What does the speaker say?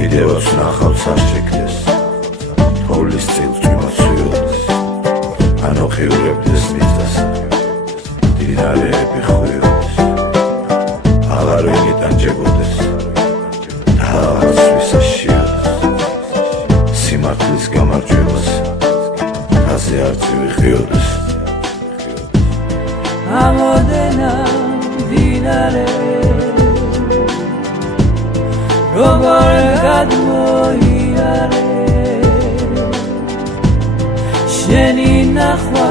კიდევაც ნახავთ სასჯექდეს თოვლის წილს თვიმაცუიოდეს ანუ ხიურებდეს მიწას დინარეები ხვიოდეს აღარ ვინი ტანჯებოდეს რაღაც ვისაშიოდეს სიმართლის გამარჯვებას ასე არც ვიხიოდეს ამოდენა დინარე როგორ გადმოიარე შენი ნახვა